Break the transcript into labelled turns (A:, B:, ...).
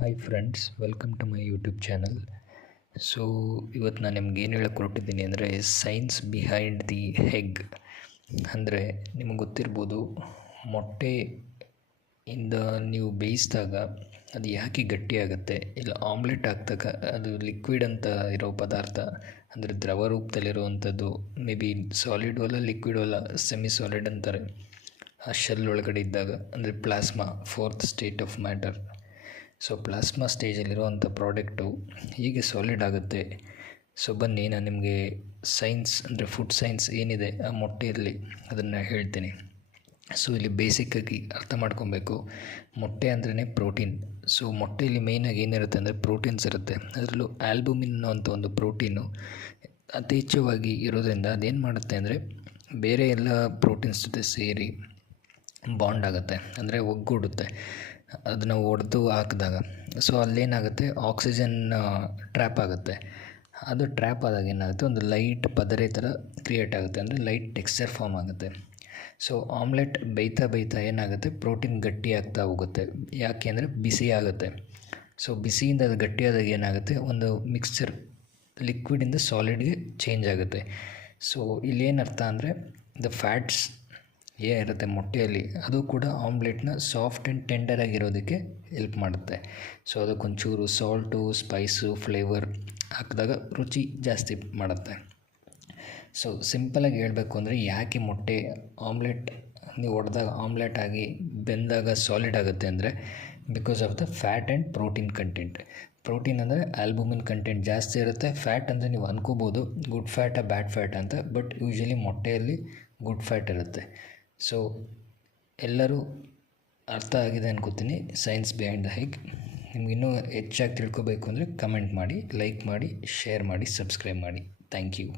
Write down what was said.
A: Hi friends welcome to my YouTube channel so ಇವತ್ತು ನಾನು ನಿಮ್ಗೆ ಏನು ಹೇಳಕ್ಕೆ ಹೊರಟಿದ್ದೀನಿ ಅಂದರೆ ಸೈನ್ಸ್ ಬಿಹೈಂಡ್ ದಿ ಹೆಗ್ ಅಂದರೆ ನಿಮಗೆ ಗೊತ್ತಿರ್ಬೋದು, ಮೊಟ್ಟೆ ಇಂದ ನೀವು ಬೇಯಿಸಿದಾಗ ಅದು ಯಾಕೆ ಗಟ್ಟಿಯಾಗುತ್ತೆ ಇಲ್ಲ ಆಮ್ಲೆಟ್ ಹಾಕ್ದಾಗ ಅದು ಲಿಕ್ವಿಡ್ ಅಂತ ಇರೋ ಪದಾರ್ಥ, ಅಂದರೆ ದ್ರವ ರೂಪದಲ್ಲಿರುವಂಥದ್ದು ಮೇ ಬಿ ಸಾಲಿಡ್ ಅಲ್ಲ ಲಿಕ್ವಿಡ್ ಅಲ್ಲ ಸೆಮಿ ಸಾಲಿಡ್ ಅಂತಾರೆ. ಆ ಶೆಲ್ ಒಳಗಡೆ ಇದ್ದಾಗ, ಅಂದರೆ plasma fourth state of matter so plasma ಸ್ಟೇಜಲ್ಲಿರುವಂಥ product ಹೀಗೆ ಸಾಲಿಡ್ ಆಗುತ್ತೆ. ಸೊ ಬನ್ನಿ, ನಾನು ನಿಮಗೆ ಸೈನ್ಸ್ ಅಂದರೆ ಫುಡ್ ಸೈನ್ಸ್ ಏನಿದೆ ಆ ಮೊಟ್ಟೆಯಲ್ಲಿ ಅದನ್ನು ಹೇಳ್ತೀನಿ. ಸೊ ಇಲ್ಲಿ ಬೇಸಿಕ್ಕಾಗಿ ಅರ್ಥ ಮಾಡ್ಕೊಬೇಕು. ಮೊಟ್ಟೆ ಅಂದ್ರೇ ಪ್ರೋಟೀನ್ ಸೊ ಮೊಟ್ಟೆಯಲ್ಲಿ ಮೇಯ್ನಾಗಿ ಏನಿರುತ್ತೆ ಅಂದರೆ ಪ್ರೋಟೀನ್ಸ್ ಇರುತ್ತೆ. ಅದರಲ್ಲೂ ಆಲ್ಬುಮಿನ್ ಅಂತ ಒಂದು ಪ್ರೋಟೀನು ಅತಿ ಹೆಚ್ಚವಾಗಿ ಇರೋದ್ರಿಂದ ಅದೇನು ಮಾಡುತ್ತೆ ಅಂದರೆ ಬೇರೆ ಎಲ್ಲ ಪ್ರೋಟೀನ್ಸ್ ಜೊತೆ ಸೇರಿ ಬಾಂಡ್ ಆಗುತ್ತೆ. ಅಂದರೆ ಒಗ್ಗೂಡುತ್ತೆ. ಅದನ್ನು ಒಡೆದು ಹಾಕಿದಾಗ. ಸೊ ಅಲ್ಲೇನಾಗುತ್ತೆ? ಆಕ್ಸಿಜನ್ ಟ್ರ್ಯಾಪ್ ಆಗುತ್ತೆ. ಅದು ಟ್ರ್ಯಾಪ್ ಆದಾಗ ಏನಾಗುತ್ತೆ? ಒಂದು ಲೈಟ್ ಪದರೆ ಥರ ಕ್ರಿಯೇಟ್ ಆಗುತ್ತೆ. ಅಂದರೆ ಲೈಟ್ ಟೆಕ್ಸ್ಚರ್ ಫಾರ್ಮ್ ಆಗುತ್ತೆ. ಸೊ ಆಮ್ಲೆಟ್ ಬೈತಾ ಬೈತಾ ಏನಾಗುತ್ತೆ? ಪ್ರೋಟೀನ್ ಗಟ್ಟಿ ಆಗ್ತಾ ಹೋಗುತ್ತೆ. ಯಾಕೆ ಅಂದರೆ ಬಿಸಿ ಆಗುತ್ತೆ. ಸೊ ಬಿಸಿಯಿಂದ ಅದು ಗಟ್ಟಿಯಾದಾಗ ಏನಾಗುತ್ತೆ? ಒಂದು ಮಿಕ್ಸ್ಚರ್ ಲಿಕ್ವಿಡಿಂದ ಸಾಲಿಡ್ಗೆ ಚೇಂಜ್ ಆಗುತ್ತೆ. ಸೊ ಇಲ್ಲೇನರ್ಥ ಅಂದರೆ ದ ಫ್ಯಾಟ್ಸ್ ಏನಿರುತ್ತೆ ಮೊಟ್ಟೆಯಲ್ಲಿ. ಅದು ಕೂಡ ಆಮ್ಲೆಟ್ನ ಸಾಫ್ಟ್ ಆ್ಯಂಡ್ ಟೆಂಡರ್ ಆಗಿರೋದಕ್ಕೆ ಹೆಲ್ಪ್ ಮಾಡುತ್ತೆ. ಸೊ ಅದಕ್ಕೊಂಚೂರು ಸಾಲ್ಟು, ಸ್ಪೈಸು, ಫ್ಲೇವರ್ ಹಾಕಿದಾಗ ರುಚಿ ಜಾಸ್ತಿ ಮಾಡುತ್ತೆ. ಸೊ ಸಿಂಪಲಾಗಿ ಹೇಳಬೇಕು ಅಂದರೆ ಯಾಕೆ ಮೊಟ್ಟೆ ಆಮ್ಲೆಟ್, ನೀವು ಹೊಡೆದಾಗ ಆಮ್ಲೆಟ್ ಆಗಿ ಬೆಂದಾಗ ಸಾಲಿಡ್ ಆಗುತ್ತೆ ಅಂದರೆ because of the fat and protein content. Protein ಅಂದರೆ ಆಲ್ಬುಮಿನ್ ಕಂಟೆಂಟ್ ಜಾಸ್ತಿ ಇರುತ್ತೆ. ಫ್ಯಾಟ್ ಅಂದರೆ ನೀವು ಅನ್ಕೋಬೋದು ಗುಡ್ ಫ್ಯಾಟ, ಬ್ಯಾಡ್ ಫ್ಯಾಟ್ ಅಂತ, ಬಟ್ ಯೂಶ್ವಲಿ ಮೊಟ್ಟೆಯಲ್ಲಿ ಗುಡ್ ಫ್ಯಾಟ್ ಇರುತ್ತೆ. ಸೊ ಎಲ್ಲರೂ ಅರ್ಥ ಆಗಿದೆ ಅನ್ಕೋತೀನಿ. ಸೈನ್ಸ್ ಬಿಹೈಂಡ್ ದ ಹೈಕ್ ನಿಮ್ಗೆ ಇನ್ನೂ ಹೆಚ್ಚಾಗಿ ತಿಳ್ಕೊಬೇಕು ಅಂದರೆ ಕಮೆಂಟ್ ಮಾಡಿ ಲೈಕ್ ಮಾಡಿ ಶೇರ್ ಮಾಡಿ ಸಬ್ಸ್ಕ್ರೈಬ್ ಮಾಡಿ. Thank you